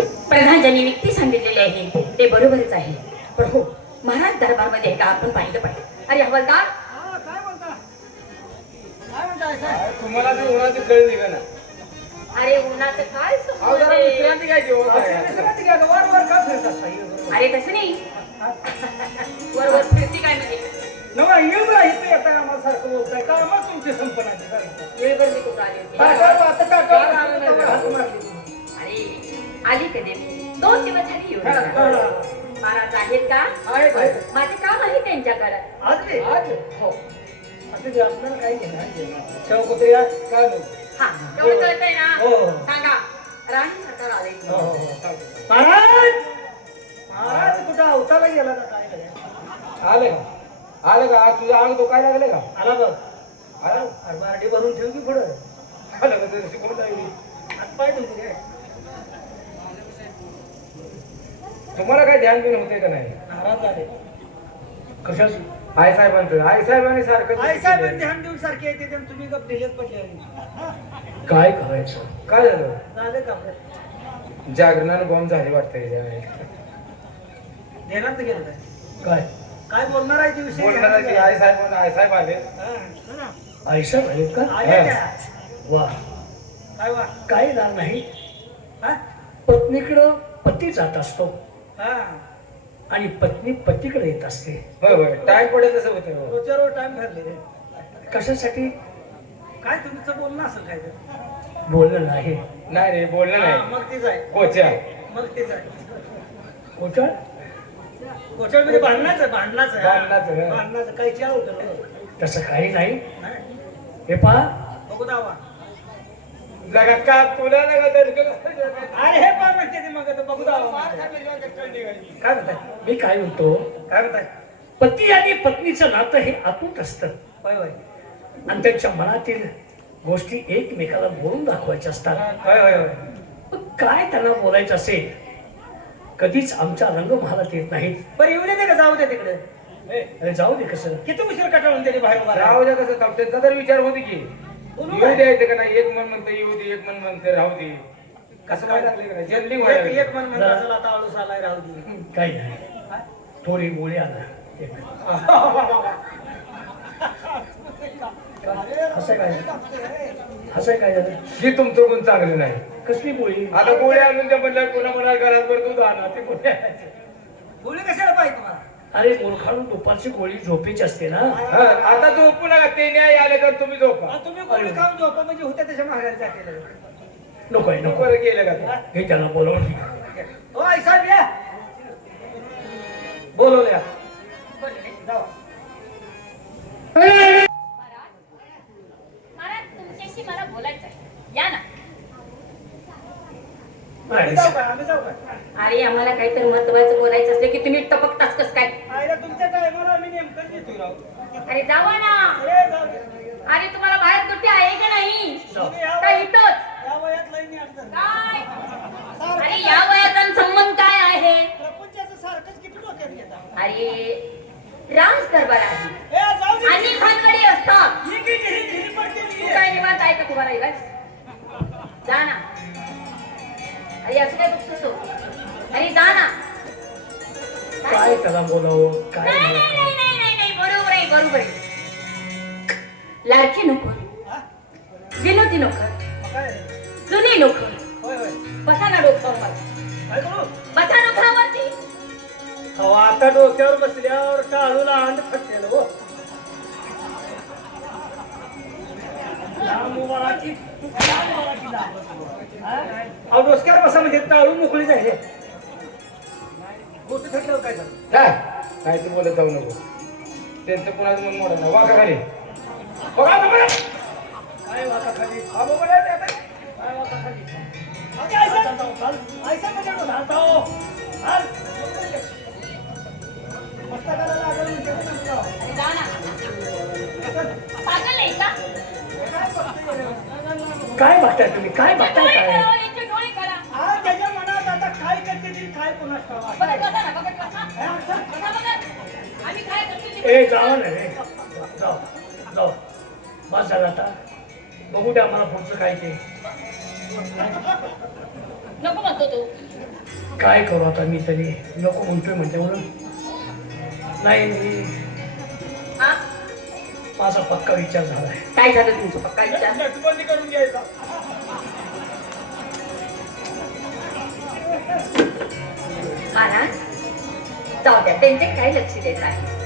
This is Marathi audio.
प्रधान ज्यांनी व्यक्ती सांगितलेली आहे ते बरोबरच आहे, पण हो महाराज दरबारमध्ये एकदा आपण पाहिलं पाहिजे. अरे हवालदार, काय म्हणता? काय म्हणताय साहेब? तुम्हाला ते उन्हाची कळ निघा ना. अरे उन्हाचं काय अहो जरा संबंध आहे? विश्रांती घ्यायची हो काय. विश्रांती घ्या, वर का फिरतात साहेब? अरे तसं नाही, वर फिरती काय म्हणजे नवा येऊन इथे येताय आम्हाला सारखं बोलताय का आम्हाला तुमची संपणाची सारखं. वेळभर मी कुठं आली होती? आता काय आलं नाही हात मारली तुम्ही. अरे आली कधी मी 2 दिवस झाली येऊन. हा. महाराज आहेत का? आहे बाय. माझे काम आहे त्यांच्याकडे. आज रे आज हो. असं जे आपल्याला काही घेणार ठेव कुठे या काय नको. हा तेवढं कळतंय ना? हो. सांगा. राणी सरकार आले. हो हो हो. महाराज महाराज कुठं अवताला गेला का काय नाही? आले का? आले का? आज तुझं अंग दुखायला लागले का? आला बघ. आला? अरे बारडी भरून ठेव की पुढं. आलं का? तुझं शिकवून जाईल. हातपाय ठेवू रे. तुम्हाला काय ध्यान देणं होते का नाही? नाराज झाले. कशाच? आई साहेबांचं. आई साहेबांनी सारखं आई साहेब ध्यान देऊन सारखे येते आणि तुम्ही गप दिलेच पडले. काय करायचं? काय झालं? झाले का आपलं? जागरणानं बॉम्ब झाली वाटतं ध्यानात गेलं काय? काय काय बोलणार आहे ते विषय? बोलणार आहे की आई साहेब आले. हा. आयशा आहेत का? आले त्या. वा, काय वा? काही ना नाही. हा? पत्नीकडं पती जात असतो हा. आणि पत्नी पतीकडे येत असते. होय होय टाइम पडेल तसं होतं. रोजच्या रोज टाइम ठरले. कशासाठी? काय तुमचं बोलणं असेल काय तर? बोलणं नाही. नाही रे बोलणं हा, नाही. मग तेच आहे. कोच्या मग तेच आहे. कोचळ कोचळ म्हणजे भांडणाचं भांडणाचं भांडणाचं, हा. भांडणाचं काही चार होतं. तसं काही नाही. नाही. हे पहा, बघू दावा. जगात का तुला नका तर अरे हे पण म्हणते ते मग आता बघू दावा. काय म्हणताय? मी काय म्हणतो, काय म्हणताय? पती आणि पत्नीचं नातं हे अतूट असतं होय होय. आणि त्यांच्या मनातील गोष्टी एकमेकाला बोलून दाखवायच्या असतात. होय होय होय. पण काय त्यांना बोलायचं असेल, कधीच आमच्या रंगमहालात येत नाहीत. बरं येऊ दे का जाऊ दे तिकडे. अरे जाऊ दे कसं. किती उशीर कटाळून दिली बाहेर उभा राहू द्या कसं चालतं. त्यांचा तर विचार होते की बोलू येऊ काय? द्यायचं का नाही. एक मन म्हणतं येऊ दे, एक मन म्हणतं राहू दे. कसं काय लागले का नाही जल्दी व्हायला लागले. एक मन म्हणत असेल आता आळूस आलाय राहू दे. काही नाही, थोडी गोळी आला. असं काय असं काय झालं? ही तुमचं गुण चांगलं नाही. कसली गोळी? आता गोळी आणून त्या म्हणल्या कोणा म्हणा घरात वर दूध आणा ते कोणी आणायचं? बोलू कशाला पाहिजे तुम्हाला? अरे मूर्खाळून दुपारची गोळी झोपेची असते ना. हा, आता झोपू नका. ते न्याय आले तर तुम्ही झोपा. आणि तुम्ही गोळी खाऊन झोपा म्हणजे होत्या त्याच्या माघारी जाते. नको आहे, नको. बरं गेलं का ते? हे त्याला बोलवून घे. हो आई साहेब या. बोलवल्या. जावा. महाराज तुमच्याशी मला बोलायचं आहे. या ना. आम्ही जाऊ का? आम्ही जाऊ का? अरे आम्हाला काहीतरी महत्वाचं बोलायचं असलं की तुम्ही टपकताच कस काय? आईला तुमच्या टायमाला आम्ही नेमकं देतोय राव. अरे जावा ना. अरे जाऊ दे. अरे तुम्हाला बाहेर कुठे आहे का नाही? तुम्ही या का इथंच? या वयात लई नाही अडचण. काय? सारखं अरे या वयाचा संबंध काय आहे? प्रपंचाचं सारखंच किती डोक्यात घेता. अरे राज दरबार आहे ए, जाऊ दे. आणि खानकडे असतात. ही की ढिली पडते तू ती. काय निवांत आहे का तुम्हाला इलाज? जा ना. अरे असं काय बघतोस? अरे जा ना. काय त्याला बोलावं, काय नाही नाही. नाही नाही नाही नाही नाही बरोबर आहे बरोबर आहे. लाडकी नोकर, हा? विनोदी नोकर, मग काय? जुनी नोकर. होय होय. बसा ना डोक्यावर. काय करू? बसा नोकरावरती. अहो, आता डोक्यावर बसल्यावर टाळूला अंड फटकेल हो. लांब उभा राहा की, लांब उभा राहा की लांब. हा? अहो, डोसक्यावर बसा म्हणजे टाळू मोकळी जाईल. गोष्ट थकल्यावर काय झालं? काय काय तू बोलत जाऊ नको. त्यांचं कुणाचं मन मोडा ना. वाका खाली बघा ना बघा. काय वाका खाली? हा बघा ना ते आता. काय वाका खाली? अगे, ऐसा म्हणजे डोसा. हाल. मस्तकाला लागलं म्हणजे कसं राव? अरे जा ना. पागल आहे का? काय बघतोय? काय बघताय तुम्ही? काय याचे बघताय डोळे काय? करा, याचे डोळे करा. हा, त्याच्या मनात आता काय करते ती काय कोणास ठाऊक. बघत बसा ना, बघत बसा. बसा बघत. आम्ही काय करतो ते ए जावा ना रे, जाऊ जाऊ. बस झालं आता. बघू द्या मला पुढचं काय ते. नको म्हणतो तू. काय करू आता मी तरी नको म्हणतोय म्हणते म्हणून. नाही मी हा माझा पक्का विचार झालाय. काय झालं तुमचं पक्का विचार? नसबंदी करून घ्यायचा. महाराज जाऊ द्या, त्यांचे काय लक्ष देत आहे.